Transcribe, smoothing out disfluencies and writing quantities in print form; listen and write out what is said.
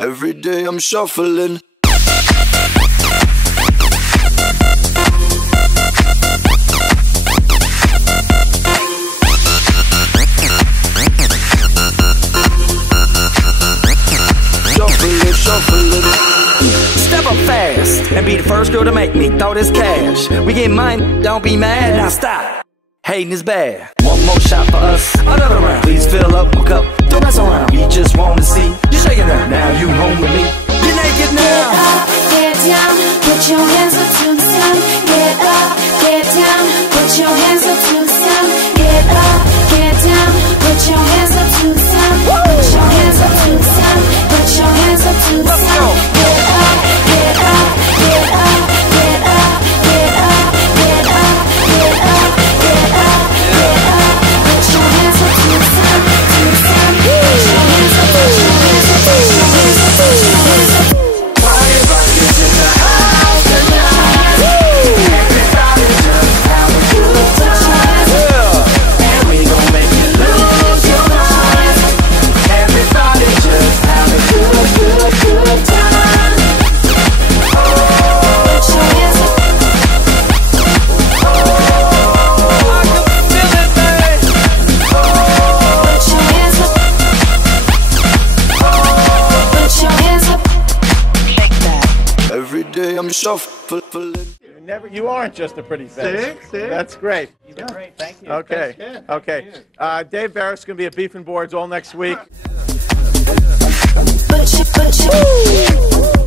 Every day I'm shuffling. Step up fast and be the first girl to make me throw this cash. We get mine, don't be mad, now stop. Hating is bad. One more shot for us, another round. Please fill up my cup, don't mess around. We just wanna see you shaking that. Now you home with me, you're naked now. Get up, get down, put your hands up to the sun. Get up, get down, put your hands up to the sun. Get up, get down, put your hands up to the sun. Put your hands up to the sun. Put your hands up to the sun. Get up, get up, get up, get up, get up, get up, get up, get up, get up. Put your hands up to the sun, to the sun. Put your hands up, put your hands up, put your hands up, put your hands up. Party rockers in the house tonight. Everybody just have a good time. And we gon' make you lose your mind. Everybody just have a good time. Put your hands up. I can feel it, babe. Put your hands up. Put your hands up. Shake that. Every day I'm shuffling. You aren't just a pretty face. See? That's great. You did great. Thank you. Okay. That's good. Okay. Dave Barrett's going to be at Beef and Boards all next week. Put your